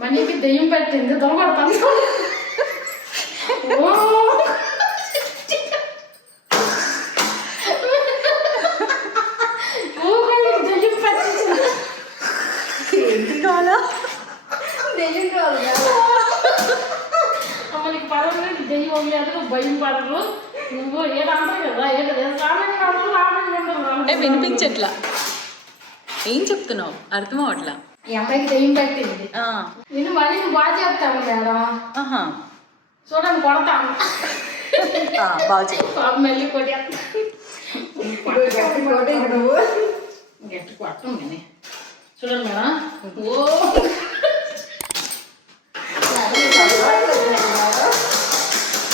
మనీకి దెయ్యం పెట్టింది దొంగడతాను. దెయ్యం పెట్టింది. ఏంటి కావాలా? దెయ్యం కాదు మనకి పర్వాలేదు, దెయ్యం లేదు, భయం పడరు. నువ్వు ఏదంటారు కదా, అంటే వినిపించట్లా. ఏం చెప్తున్నావు అర్థం అవట్లా. ఈ అమ్మాయికి దెయ్యం పెట్టింది. ఆ, నేను మళ్ళీ నువ్వు బాగా చెప్తాను మేడం. ఆహా, చూడండి కొడతాను. బాగా చెప్పు. మళ్ళీ కొట్టేస్తాను. నువ్వు గట్టి కొట్టం కానీ చూడండి మేడం. ఓ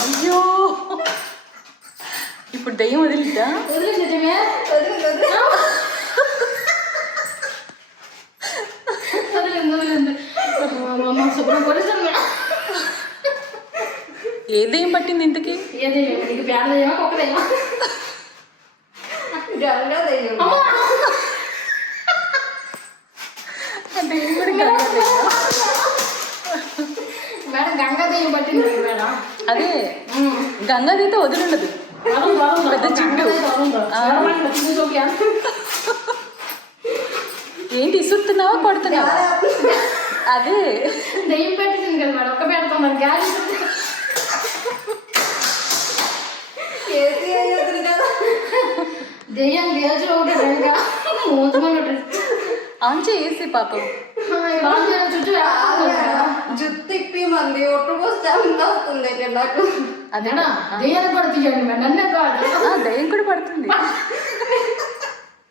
అయ్యో, ఇప్పుడు దయ్యం వదిలిద్దా? వదిలిందిమే వదిలింది శుభ్రం కొలిసాను మేడం. ఏ దయ్యం పట్టింది ఇంతకి? ఏది నీకు పేడ దయ్యమా కుక్క దయ్యమా? గంగా దెయ్యం ఆ దయ్యం కూడా గంగా దయ్యమా? మేడం గంగా దయ్యం పట్టింది మేడం. అదే గంగాదైతే వదిలిండదు. పెద్ద చిండు. ఏంటి ఇసురుతున్నావా కొడుతున్నావా? అదే దెయ్యం పెట్టింది కదా మేడం. ఒక్క పెడతాం గ్యాస్ కేసీ అయ్యేది కదా. దెయ్యం గేజ్ ఒకటి రెండు మూతమని ఆన్ చేసి పాపం. చుట్టూ జుట్టు తిప్పి మంది ఒట్టు పోస్తే అంత వస్తుంది నాకు. అదే దెయ్యాన్ని కూడా తీయండి మేడం, నన్నే కాదు. దయ్యం కూడా పడుతుంది.